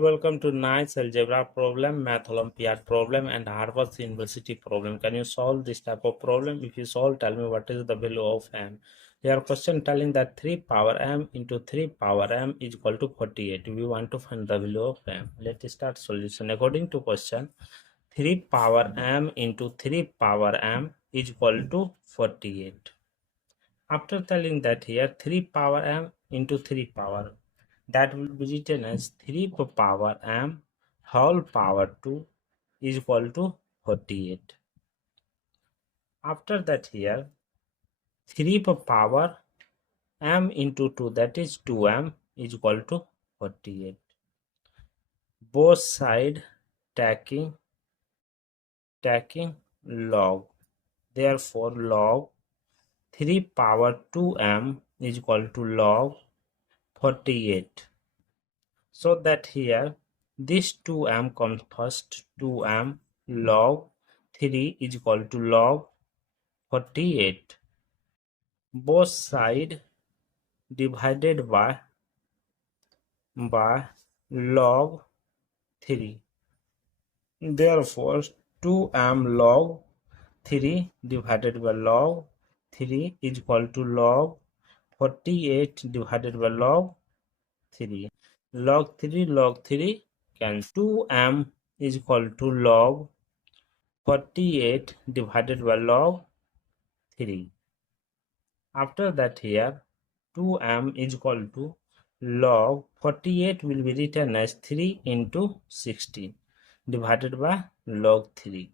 Welcome to nice algebra problem, Math Olympiad problem, and Harvard University problem. Can you solve this type of problem? If you solve, tell me what is the value of m. Here question telling that 3 power m into 3 power m is equal to 48. We want to find the value of m. Let's start solution. According to question, 3 power m into 3 power m is equal to 48. After telling that here 3 power m into 3 power, that will be written as 3 power m whole power 2 is equal to 48. After that here 3 power m into 2, that is 2m, is equal to 48. Both side taking log. Therefore log 3 power 2m is equal to log 48. So that here this 2m comes first. 2m log 3 is equal to log 48. Both side divided by log 3. Therefore 2m log 3 divided by log 3 is equal to log 48 divided by log 3. Log 3 can 2m is equal to log 48 divided by log 3. After that here 2m is equal to log 48 will be written as 3 into 16 divided by log 3.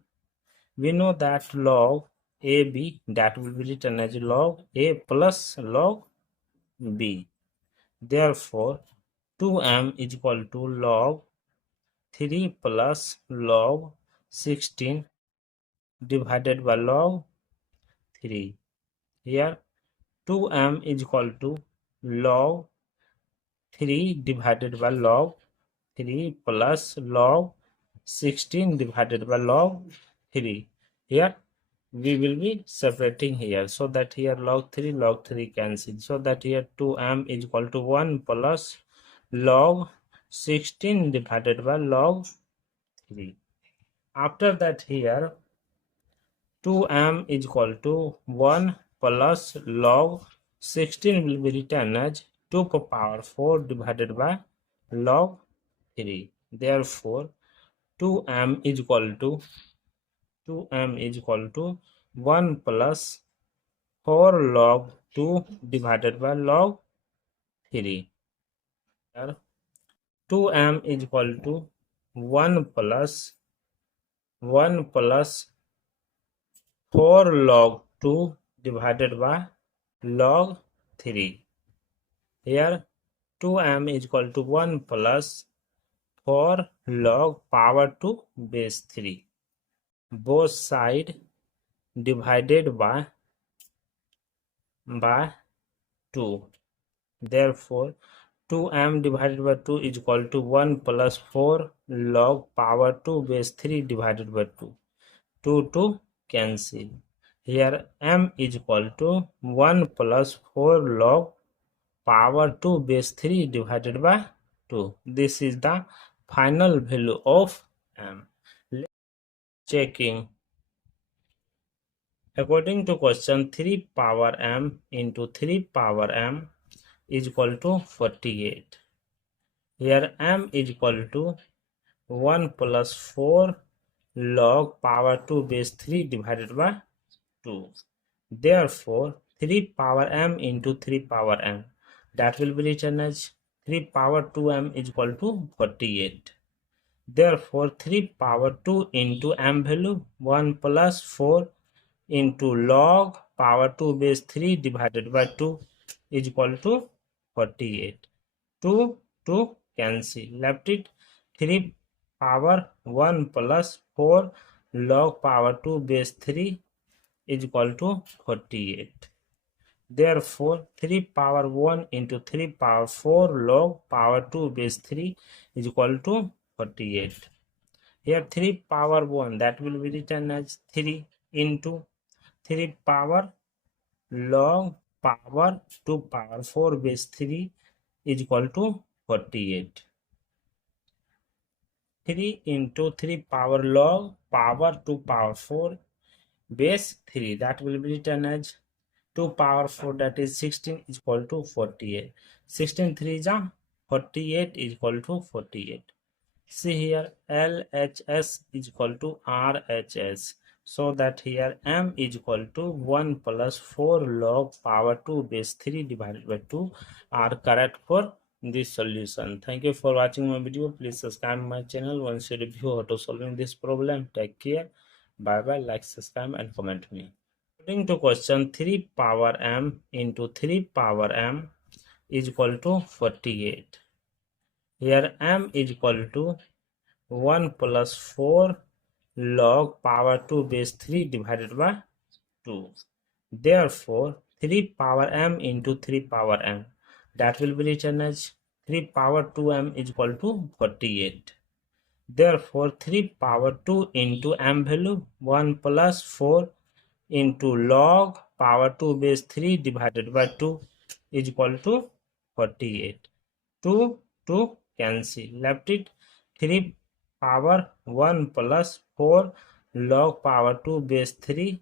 We know that log AB, that will be written as log A plus log B. Therefore 2m is equal to log 3 plus log 16 divided by log 3. Here 2m is equal to log 3 divided by log 3 plus log 16 divided by log 3. Here we will be separating here, so that here log 3 cancel, so that here 2m is equal to 1 plus log 16 divided by log 3. After that here 2m is equal to 1 plus log 16 will be written as 2 power 4 divided by log 3. Therefore 2m is equal to 1 plus 4 log 2 divided by log 3. Here 2m is equal to 1 plus 4 log 2 divided by log 3. Here 2m is equal to 1 plus 4 log power 2 base 3. Both side divided by 2. Therefore 2m divided by 2 is equal to 1 plus 4 log power 2 base 3 divided by 2. 2 cancel. Here m is equal to 1 plus 4 log power 2 base 3 divided by 2. This is the final value of m. Checking. According to question, 3 power m into 3 power m is equal to 48. Here m is equal to 1 plus 4 log power 2 base 3 divided by 2. Therefore 3 power m into 3 power m, that will be written as 3 power 2m is equal to 48. Therefore 3 power 2 into m value 1 plus 4 into log power 2 base 3 divided by 2 is equal to 48. 2 cancel. Left it 3 power 1 plus 4 log power 2 base 3 is equal to 48. Therefore 3 power 1 into 3 power 4 log power 2 base 3 is equal to 48. Here 3 power 1, that will be written as 3 into 3 power log power 2 power 4 base 3 is equal to 48. 3 into 3 power log power 2 power 4 base 3, that will be written as 2 power 4, that is 16 is equal to 48. 16 3 is 48 is equal to 48. See here, LHS is equal to RHS. So that here M is equal to 1 plus 4 log power 2 base 3 divided by 2 are correct for this solution. Thank you for watching my video. Please subscribe my channel once you review how to solving this problem. Take care. Bye bye. Like, subscribe and comment me. According to question, 3 power m into 3 power m is equal to 48. Here m is equal to 1 plus 4 log power 2 base 3 divided by 2. Therefore, 3 power m into 3 power m, that will be written as 3 power 2m is equal to 48. Therefore, 3 power 2 into m value 1 plus 4 into log power 2 base 3 divided by 2 is equal to 48. 2 cancel, left it 3 power 1 plus 4 log power 2 base 3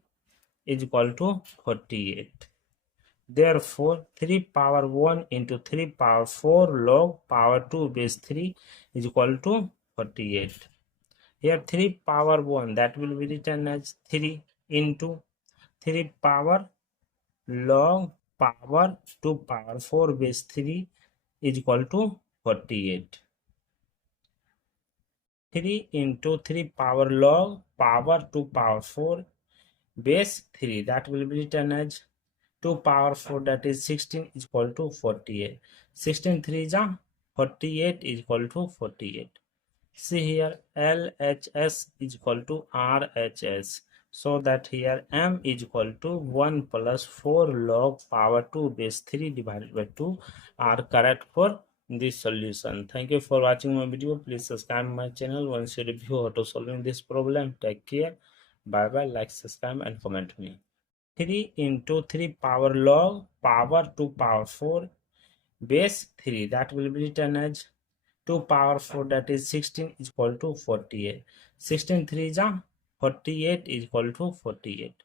is equal to 48. Therefore, 3 power 1 into 3 power 4 log power 2 base 3 is equal to 48. Here 3 power 1, that will be written as 3 into 3 power log power 2 power 4 base 3 is equal to 48. 3 into 3 power log power 2 power 4 base 3, that will be written as 2 power 4, that is 16 is equal to 48. 16 3 is 48 is equal to 48. See here, LHS is equal to RHS. So that here m is equal to 1 plus 4 log power 2 base 3 divided by 2 are correct for this solution. Thank you for watching my video. Please subscribe my channel once you review how to solving this problem. Take care. Bye bye. Like, subscribe and comment me. 3 into 3 power log power 2 power 4 base 3, that will be written as 2 power 4, that is 16 is equal to 48. 16 3 is 48 is equal to 48.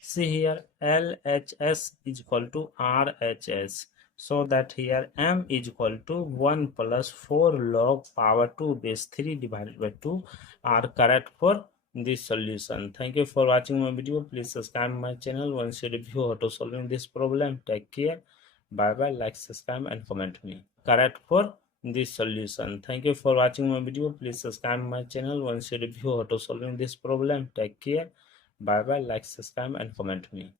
See here, LHS is equal to RHS. So that here m is equal to 1 plus 4 log power 2 base 3 divided by 2 are correct for this solution. Thank you for watching my video. Please subscribe my channel once you review how to solving this problem. Take care. Bye bye. Like, subscribe and comment me. Correct for this solution. Thank you for watching my video. Please subscribe my channel once you review how to solving this problem. Take care. Bye bye. Like, subscribe and comment me.